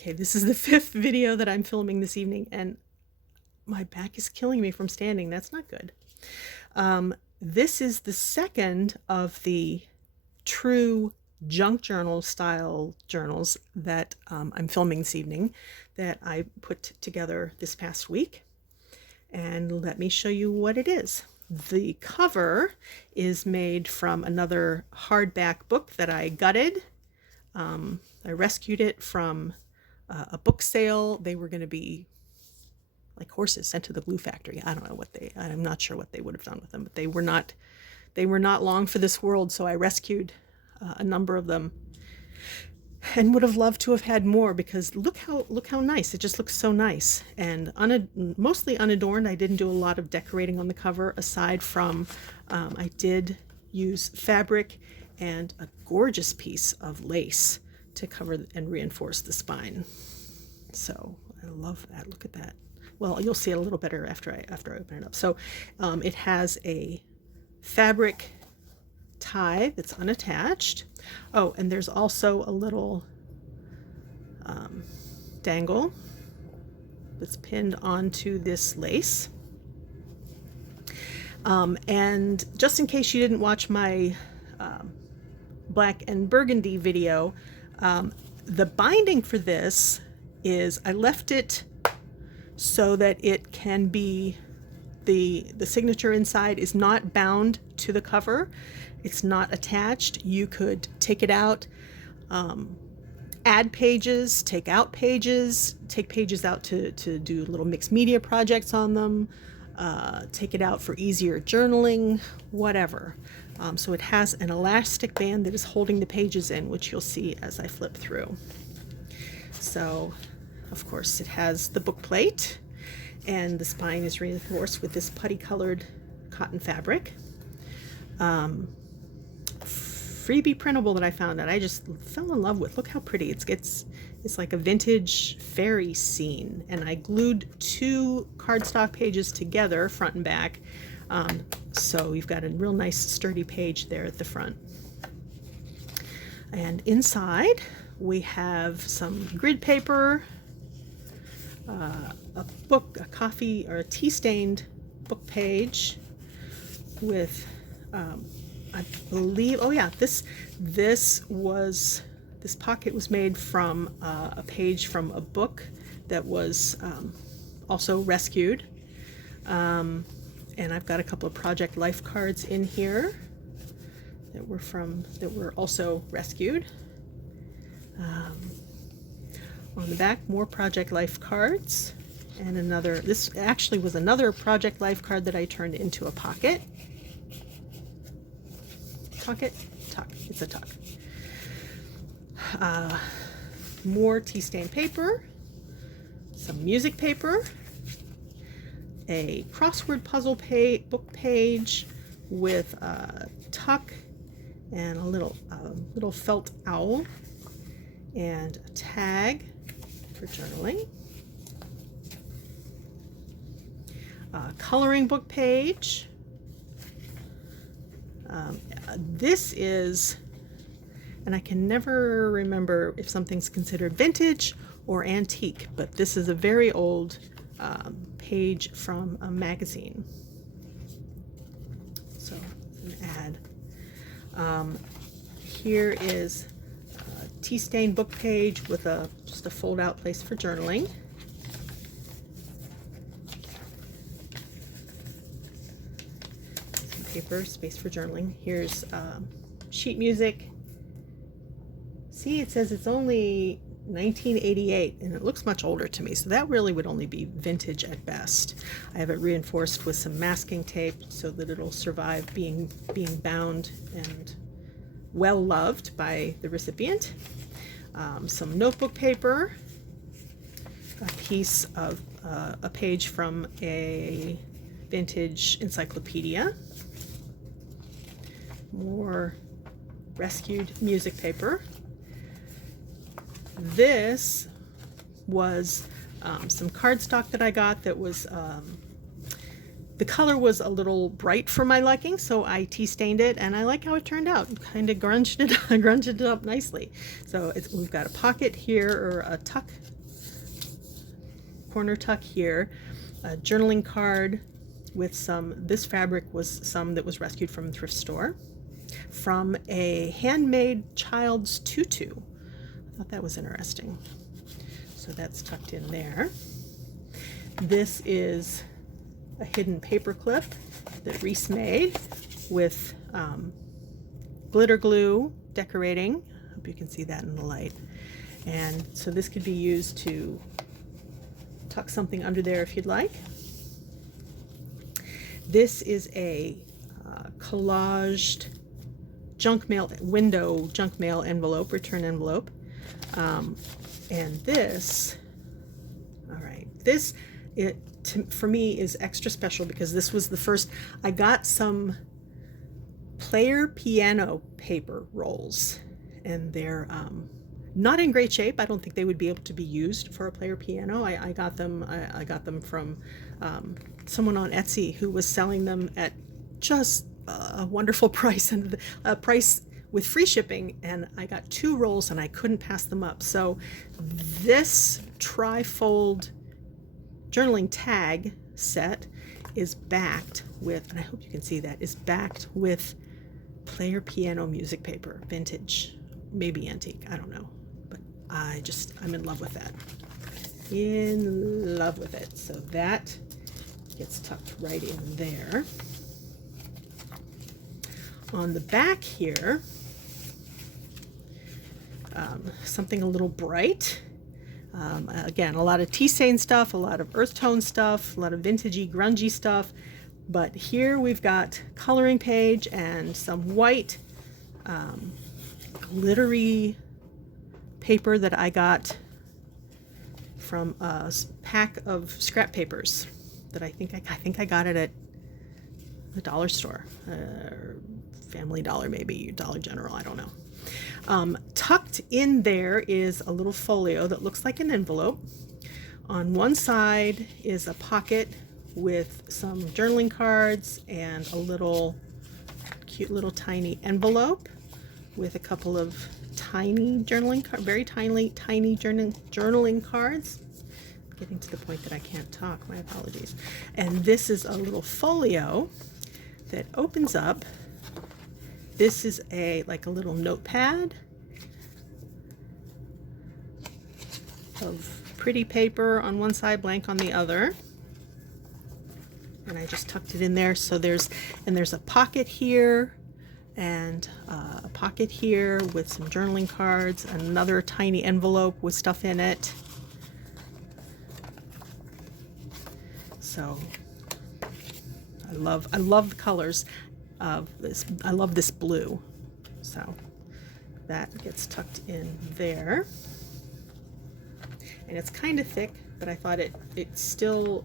Okay, this is the 5th video that I'm filming this evening, and my back is killing me from standing. That's not good. This is the second of the true junk journal style journals that I'm filming this evening that I put together this past week. And let me show you what it is. The cover is made from another hardback book that I gutted. I rescued it from a book sale. They were going to be like horses sent to the glue factory. I don't know what I'm not sure what they would have done with them, but they were not long for this world. So I rescued a number of them and would have loved to have had more, because look how nice. It just looks so nice and mostly unadorned. I didn't do a lot of decorating on the cover, aside from I did use fabric and a gorgeous piece of lace to cover and reinforce the spine. So I love that. Look at that. Well, you'll see it a little better after I open it up. So it has a fabric tie that's unattached. Oh, and there's also a little dangle that's pinned onto this lace. And just in case you didn't watch my black and burgundy video, the binding for this is I left it so that it can be, the signature inside is not bound to the cover. It's not attached. You could take it out, add pages, take out pages, take pages out to do little mixed media projects on them, take it out for easier journaling, whatever. So it has an elastic band that is holding the pages in, which you'll see as I flip through. So, of course, it has the book plate, and the spine is reinforced with this putty colored cotton fabric. Freebie printable that I found that I just fell in love with. Look how pretty it's like a vintage fairy scene, and I glued 2 cardstock pages together, front and back. So you've got a real nice sturdy page there at the front. And inside we have some grid paper, a book, a coffee or a tea-stained book page with, I believe, oh yeah, this pocket was made from a page from a book that was also rescued. And I've got a couple of Project Life cards in here that were also rescued. On the back, more Project Life cards, and this actually was another Project Life card that I turned into a pocket. Pocket? Tuck. It's a tuck. More tea-stained paper, some music paper, a crossword puzzle book page with a tuck and a little felt owl, and a tag for journaling. Coloring book page. This is, and I can never remember if something's considered vintage or antique, but this is a very old page from a magazine. So it's an ad. Here is a tea-stained book page with just a fold-out place for journaling. Some paper, space for journaling. Here's sheet music. See, it says it's only 1988, and it looks much older to me, so that really would only be vintage at best. I have it reinforced with some masking tape so that it'll survive being bound and well loved by the recipient. Some notebook paper, a piece of a page from a vintage encyclopedia, more rescued music paper. This was some cardstock that I got that was the color was a little bright for my liking, so I tea stained it, and I like how it turned out. Kind of grunged it up nicely. So we've got a pocket here, or a tuck, corner tuck here, a journaling card with some, this fabric was some that was rescued from a thrift store, from a handmade child's tutu. I thought that was interesting. So that's tucked in there. This is a hidden paper clip that Reese made with glitter glue decorating. Hope you can see that in the light. And so this could be used to tuck something under there if you'd like. This is a collaged junk mail, window junk mail envelope, return envelope. And this, all right, this, for me, is extra special because this was the first. I got some player piano paper rolls, and they're not in great shape. I don't think they would be able to be used for a player piano. I got them. I got them from someone on Etsy who was selling them at just a wonderful price, and a price with free shipping. And I got 2 rolls, and I couldn't pass them up. So this trifold journaling tag set is backed with, and I hope you can see that, is backed with player piano music paper, vintage, maybe antique, I don't know, but I'm in love with that. In love with it. So that gets tucked right in there. On the back here, something a little bright. Again, a lot of tea stain stuff, a lot of earth tone stuff, a lot of vintagey, grungy stuff. But here we've got coloring page and some white glittery paper that I got from a pack of scrap papers that I think I got it at the dollar store, Family Dollar, maybe Dollar General, I don't know. Tucked in there is a little folio that looks like an envelope. On one side is a pocket with some journaling cards and a little cute little tiny envelope with a couple of tiny journaling cards, very tiny journaling cards. Getting to the point that I can't talk, my apologies. And this is a little folio that opens up. This is like a little notepad of pretty paper on one side, blank on the other. And I just tucked it in there. So there's a pocket here, and a pocket here with some journaling cards, another tiny envelope with stuff in it. So I love the colors of this. I love this blue. So that gets tucked in there. And it's kind of thick, but I thought it's still,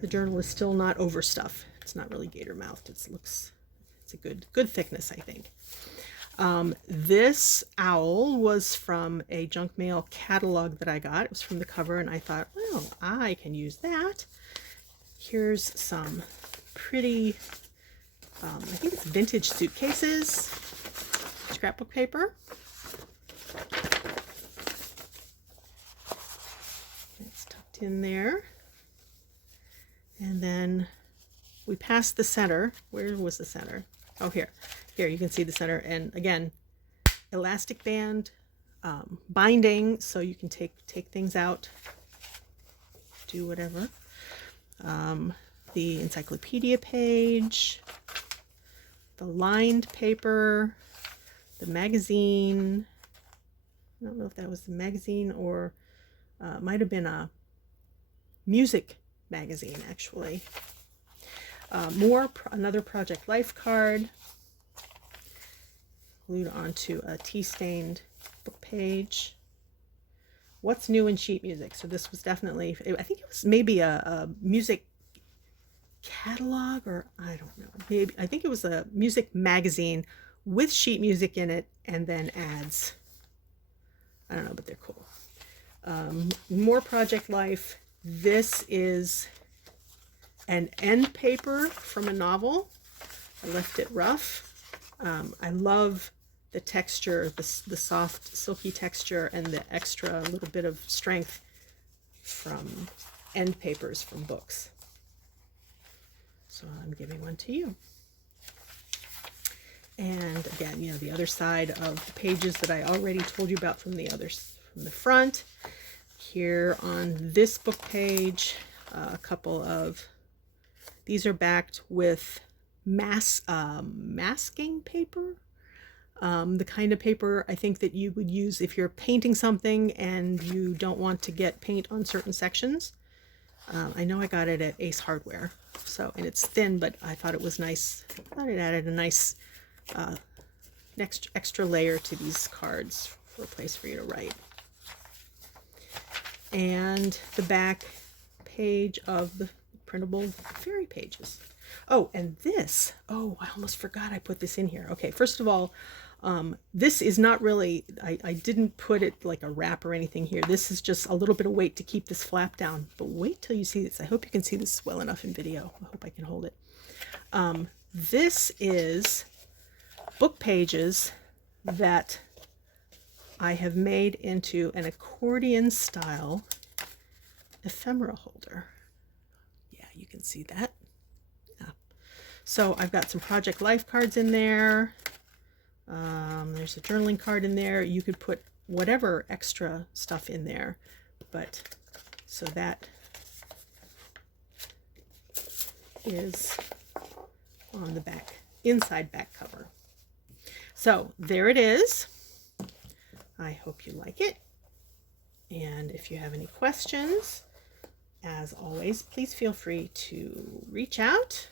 the journal is still not overstuffed. It's not really gator mouthed. It's a good thickness, I think. This owl was from a junk mail catalog that I got. It was from the cover, and I thought, well, I can use that. Here's some pretty, I think it's vintage suitcases, scrapbook paper. It's tucked in there. And then we passed the center. Where was the center? Oh, here. Here, you can see the center. And again, elastic band, binding, so you can take things out, do whatever. The encyclopedia page, the lined paper, the magazine. I don't know if that was the magazine or might have been a music magazine, actually. Another Project Life card glued onto a tea-stained book page. What's new in sheet music? So this was definitely, I think it was maybe a music catalog, or I don't know, maybe, I think it was a music magazine with sheet music in it and then ads. I don't know, but they're cool. More Project Life. This is an end paper from a novel. I left it rough. I love the texture, the soft, silky texture, and the extra little bit of strength from end papers from books. So I'm giving one to you. And again, you know, the other side of the pages that I already told you about from the front. Here on this book page, a couple of these are backed with masking paper. The kind of paper I think that you would use if you're painting something and you don't want to get paint on certain sections. I know I got it at Ace Hardware, so, and it's thin, but I thought it was nice. I thought it added a nice next extra layer to these cards for a place for you to write. And the back page of the printable fairy pages. Oh, and this, oh, I almost forgot I put this in here. Okay, first of all, this is not really, I didn't put it like a wrap or anything here. This is just a little bit of weight to keep this flap down. But wait till you see this. I hope you can see this well enough in video. I hope I can hold it. This is book pages that I have made into an accordion style ephemera holder. Yeah, you can see that. Yeah. So I've got some Project Life cards in there. There's a journaling card in there. You could put whatever extra stuff in there, but so that is on the back, inside back cover. So there it is. I hope you like it. And if you have any questions, as always, please feel free to reach out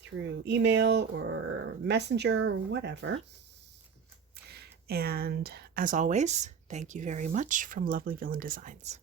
through email or messenger or whatever. And as always, thank you very much from Lovely Villain Designs.